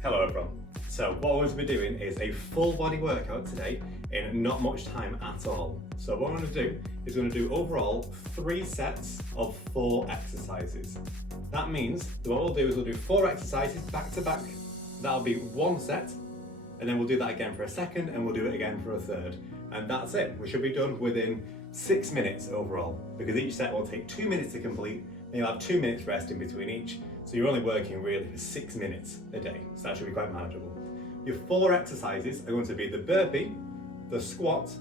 Hello everyone. So what we're going to be doing is a full body workout today in not much time at all. So what I'm going to do is going to do overall 3 sets of 4 exercises. That means that what we'll do is we'll do 4 exercises back to back. That'll be 1 set, and then we'll do that again for a second, and we'll do it again for a third. And that's it. We should be done within 6 minutes overall, because each set will take 2 minutes to complete, and you'll have 2 minutes rest in between each. So you're only working really for 6 minutes a day. So that should be quite manageable. Your 4 exercises are going to be the burpee, the squat,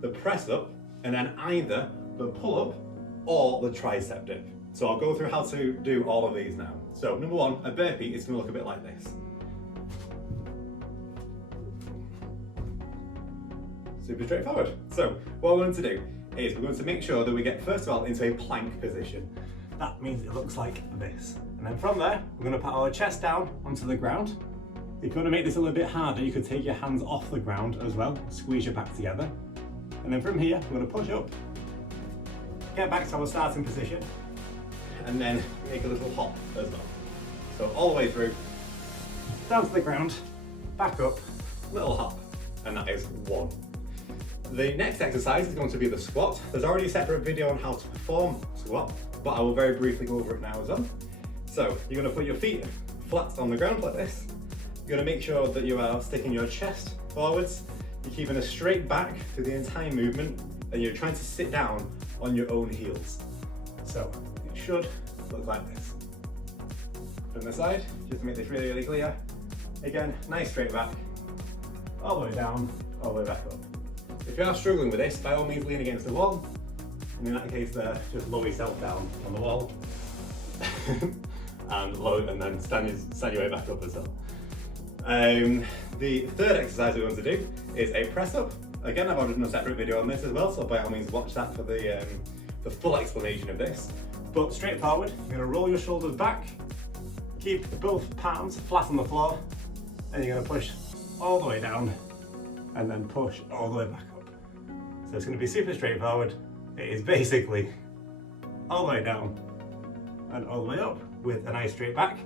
the press up, and then either the pull up or the tricep dip. So I'll go through how to do all of these now. So number 1, a burpee is going to look a bit like this. Super straightforward. So what we're going to do is we're going to make sure that we get first of all into a plank position. That means it looks like this. And then from there, we're going to put our chest down onto the ground. If you want to make this a little bit harder, you could take your hands off the ground as well, squeeze your back together. And then from here, we're going to push up, get back to our starting position, and then make a little hop as well. So all the way through, down to the ground, back up, little hop, and that is 1. The next exercise is going to be the squat. There's already a separate video on how to perform squat, but I will very briefly go over it now as well. So you're going to put your feet flat on the ground like this. You're going to make sure that you are sticking your chest forwards. You're keeping a straight back through the entire movement, and you're trying to sit down on your own heels. So it should look like this. From the side, just to make this really clear. Again, nice straight back, all the way down, all the way back up. If you are struggling with this, by all means lean against the wall. And in that case there, just lower yourself down on the wall. and then stand your way back up as well. The third exercise we're going to do is a press up. Again, I've already done a separate video on this as well, so by all means watch that for the full explanation of this. But straight forward, you're going to roll your shoulders back, keep both palms flat on the floor, and you're going to push all the way down, and then push all the way back up. So it's going to be super straightforward. It is basically all the way down and all the way up with a nice straight back.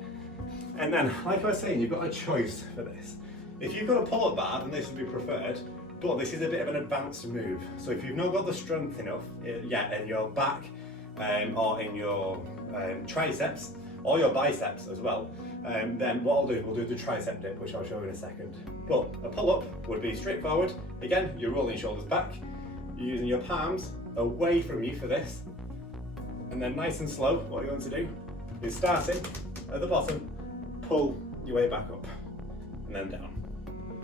And then, like I was saying, you've got a choice for this. If you've got a pull-up bar, then this would be preferred, but this is a bit of an advanced move. So if you've not got the strength enough yet in your back or in your triceps or your biceps as well, then what I'll do, we'll do the tricep dip, which I'll show you in a second. But a pull-up would be straightforward. Again, you're rolling your shoulders back, you're using your palms away from you for this, and then nice and slow, what you're going to do is starting at the bottom, pull your way back up, and then down.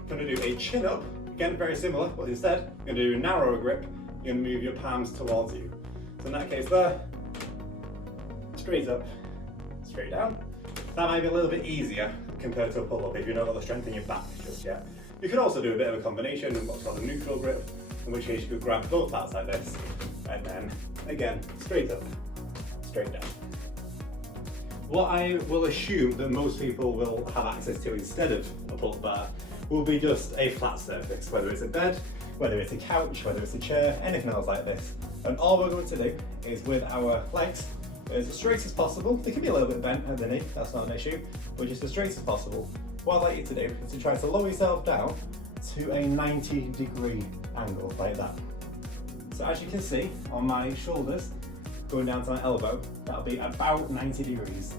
You're going to do a chin up, again very similar, but instead, you're going to do a narrower grip, you're going to move your palms towards you. So in that case there, straight up, straight down. That might be a little bit easier compared to a pull-up if you've not got the strength in your back just yet. You could also do a bit of a combination of what's called a neutral grip, in which case you could grab both parts like this, and then, again, straight up, straight down. What I will assume that most people will have access to instead of a pull-up bar will be just a flat surface, whether it's a bed, whether it's a couch, whether it's a chair, anything else like this. And all we're going to do is with our legs as straight as possible. They can be a little bit bent underneath, that's not an issue, but just as straight as possible. What I'd like you to do is to try to lower yourself down to a 90-degree angle, like that. So as you can see, on my shoulders, going down to my elbow, that'll be about 90 degrees.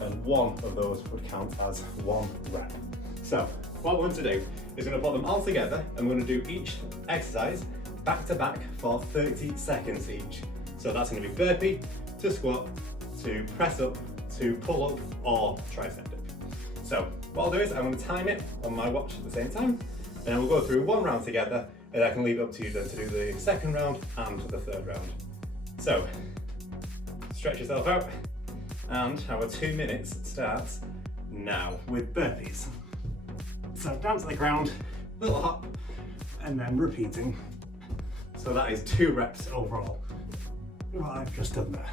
And one of those would count as 1 rep. So what we're going to do is we're going to put them all together, and we're going to do each exercise back to back for 30 seconds each. So that's going to be burpee, to squat, to press up, to pull up, or tricep dip. So what I'll do is I'm going to time it on my watch at the same time, and then we'll go through 1 round together, and I can leave it up to you then to do the second round and the third round. So stretch yourself out, and our 2 minutes starts now with burpees. So down to the ground, little hop, and then repeating. So that is 2 reps overall. What I've just done there.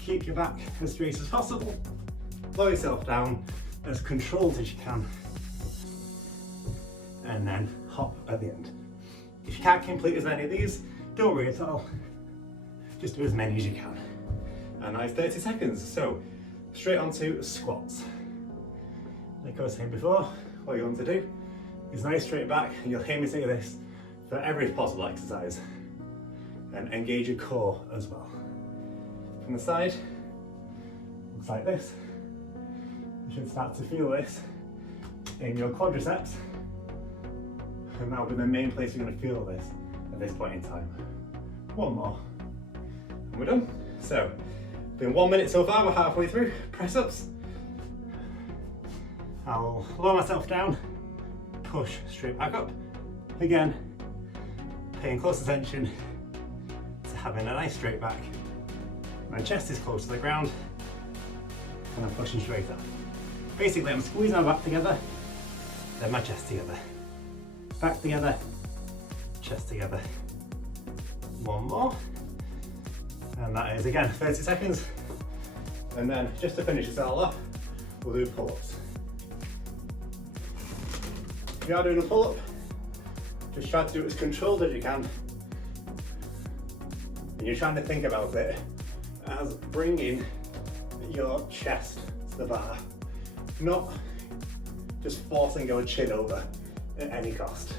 Keep your back as straight as possible, lower yourself down as controlled as you can, and then hop at the end. If you can't complete as many of these, don't worry at all. Just do as many as you can. a nice 30 seconds. So straight on to squats. Like I was saying before, what you want to do is nice straight back, and you'll hear me say this for every possible exercise, and engage your core as well. From the side, looks like this. You should start to feel this in your quadriceps, and that'll be the main place you're going to feel this at this point in time. One more, and we're done. So, been 1 minute so far, we're halfway through. Press ups. I'll lower myself down, push straight back up. Again, paying close attention to having a nice straight back. My chest is close to the ground, and I'm pushing straight up. Basically, I'm squeezing my back together, then my chest together. Back together, chest together. One more. And that is, again, 30 seconds. And then, just to finish this all off, we'll do pull-ups. If you are doing a pull-up, just try to do it as controlled as you can. And you're trying to think about it as bringing your chest to the bar, not just forcing your chin over at any cost.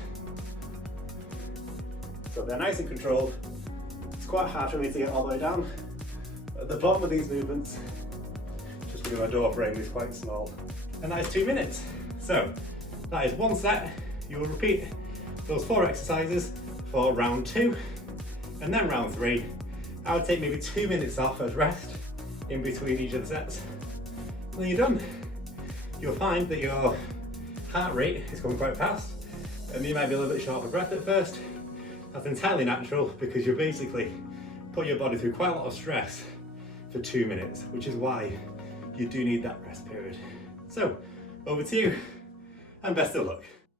So they're nice and controlled. It's quite hard for me to get all the way down. At the bottom of these movements, just because my door frame is quite small. And that is 2 minutes. So that is one set. You will repeat those 4 exercises for round 2, and then round 3. I would take maybe 2 minutes off as rest in between each of the sets. And then you're done. You'll find that your heart rate is going quite fast, and you might be a little bit short of breath at first. That's entirely natural because you're basically putting your body through quite a lot of stress for 2 minutes, which is why you do need that rest period. So, over to you, and best of luck.